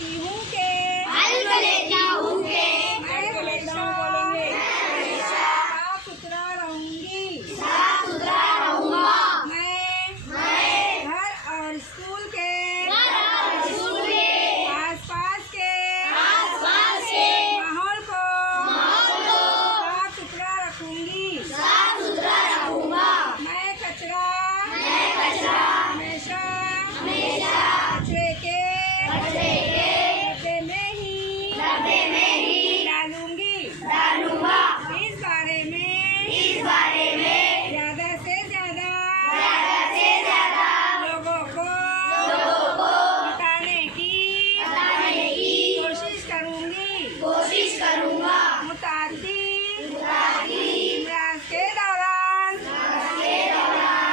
लेती हूँ के मैं हमेशा साफ सुथरा रहूंगी। मैं घर और स्कूल के आसपास के माहौल को साफ सुथरा रखूंगी। मैं कचरा हमेशा कचरे के डब्बे में ही डालूंगी। इस बारे में ज्यादा से ज्यादा लोगों को बताने की कोशिश करूंगा। मुतादी इमरान के दौरान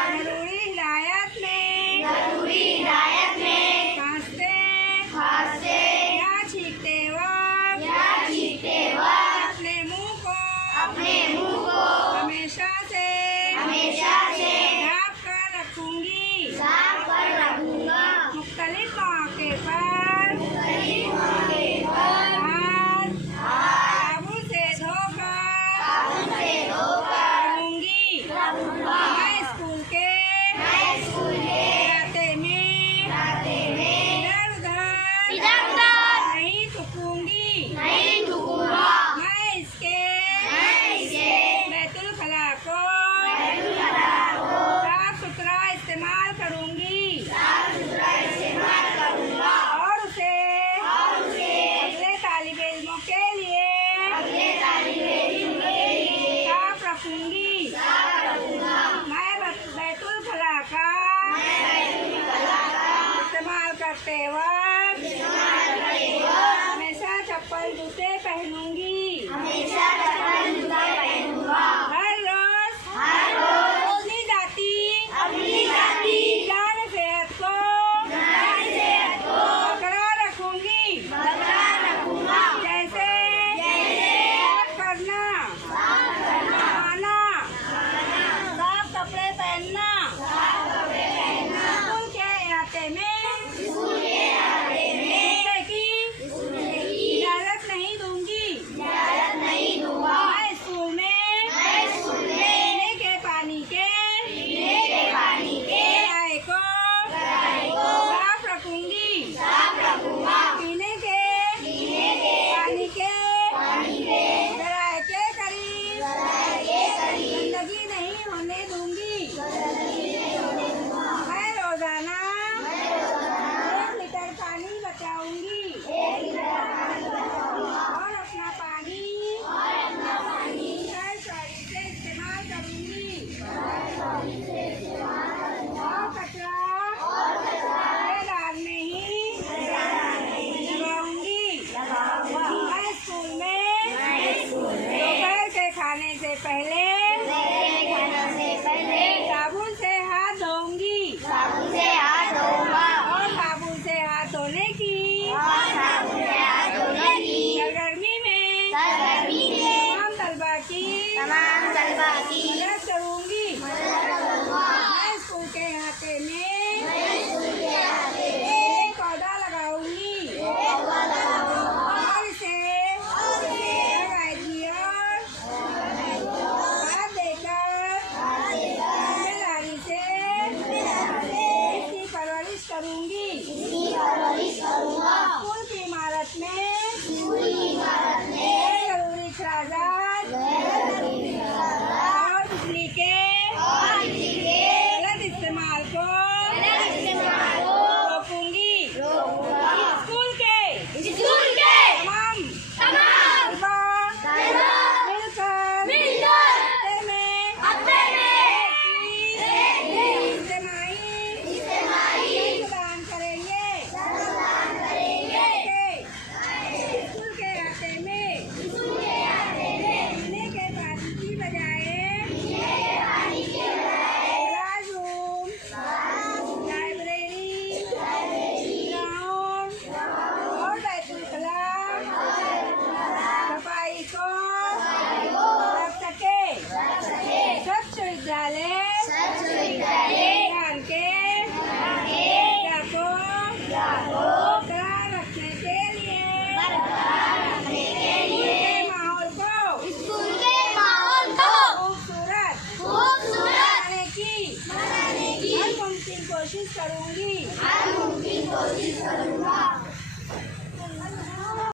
जरूरी हिदायत में खांसते या छींकते वक्त अपने मुंह को हमेशा से ढक कर रखूंगी। मुख्तलिफ मौके पर हाथ साबुन से धोकर रहूंगी। मैं स्कूल के रास्ते में इधर-उधर नहीं थूकूंगी। मैं इसके बैतुल खला को साफ सुथरा इस्तेमाल करूंगी और उसे अगले तालिब इल्मों के लिए साफ रखूंगी। मैं बैतुल खला का इस्तेमाल करते वक्त हमेशा चप्पल जूते पहनूंगी। हर रोज अपनी जाति जान सेहत को बरकरार रखूंगी। जैसे करना, खाना, साफ कपड़े पहनना। स्कूल के इलाके में घूमने की इजाजत नहीं दूंगी। मैं स्कूल में पीने के पानी के किराए को साफ रखूंगी। पीने के पानी के किराए के करीब गंदगी नहीं होने दूंगी। मैं रोजाना 1 लीटर पानी बचाऊंगी और अपना पानी सही से इस्तेमाल करूंगी और कचरा कूड़ेदान में ही लगाऊंगी। मैं स्कूल में दोपहर के खाने से पहले साबुन से हाथ धोऊंगी और साबुन से हाथ धोने की सरगर्मी में तमाम तलबा की मदद करूंगी। मैं स्कूल के इलाके में एक पौधा लगाऊंगी और इसे बाकायदगी और खाद देकर जिम्मेदारी से इसकी परवरिश करूंगी। कोशिश करूँगी।